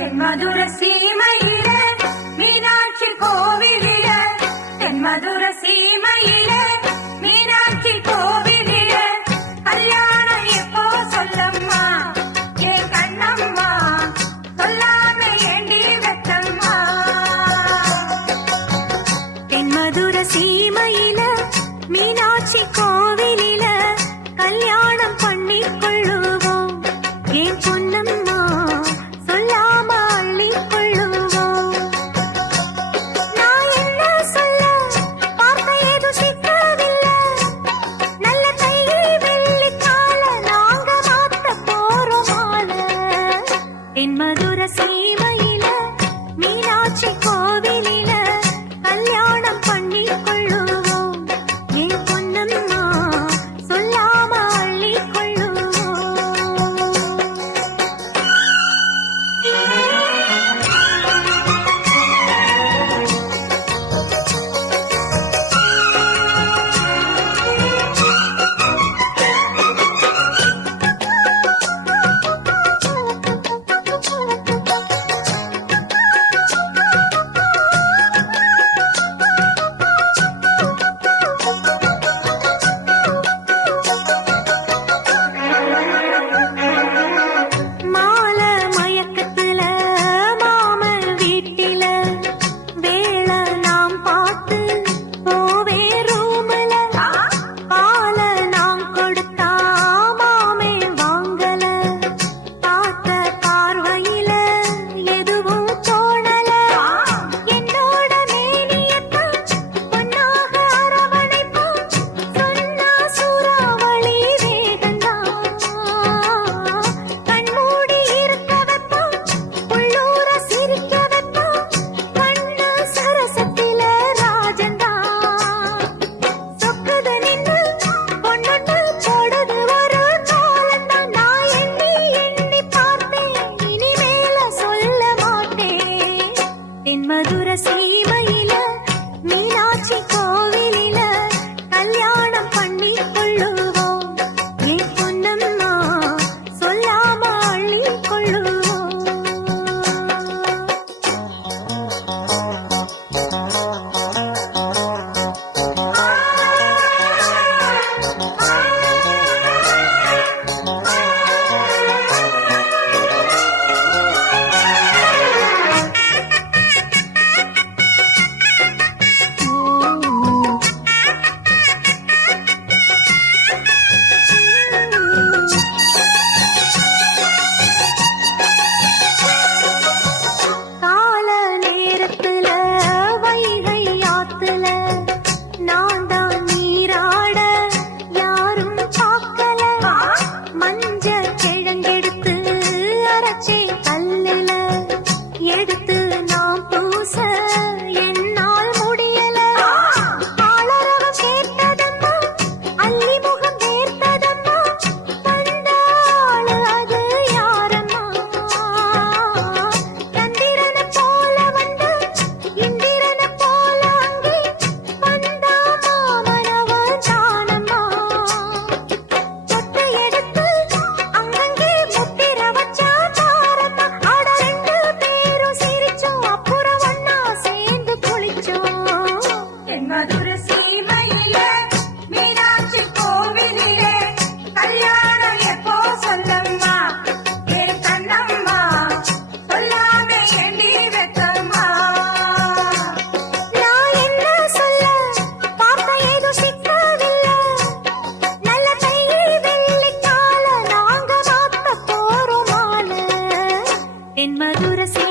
தென்மதுர சீமையில மீனாட்சி கோவிலில தென்மதுர சீமையில மீனாட்சி கோவிலில கல்யாணம் எப்போ சொல்லம்மா என் கண்ணம்மா சொல்லாம ஏண்டி வெத்தம்மா தென்மதுர சீமையில மீனாட்சி கோவிலில கல்யாணம் பண்ணி கொள்ளுவோம் என் பொன்னம்மா தென்மதுர சீமையில மீனாட்சி கோவிலில கல்யாணம் பண்ணி கொள்ளுவோம் என் பொன்னம்மா சொல்லாம அள்ளி தென்மதுர சீமையில மீனாட்சி கோவிலில கல்யாணம் பண்ணி கொள்ளுவோம் என் பொன்னம்மா சொல்லாம அள்ளி எடுத்து நாம் பூச என்னால் முடியல ஆளரவம் கேட்டதம்மா அள்ளி முகம் தேர்த்ததம்மா வந்தாள் அது யாரம்மா சந்திரன போல வந்து இந்திரன போல அங்கே வந்தா மாமனவன் தானம்மா சொத்து எடுத்து அங்கங்கே முத்திர வச்சா தாரம்மா ஆட தென்மதுர சீமையில மீனாட்சி கோவிலில கல்யாணம் எப்போ சொல்லம்மா என் கண்ணம்மா சொல்லாம ஏண்டி வெத்தம்மா நான் என்ன சொல்ல பார்க்க ஏதும் சிக்கவில்லை நல்ல கையை வெள்ளிக்கால நாங்க மாத்த போறோமான தென்மதுர சீ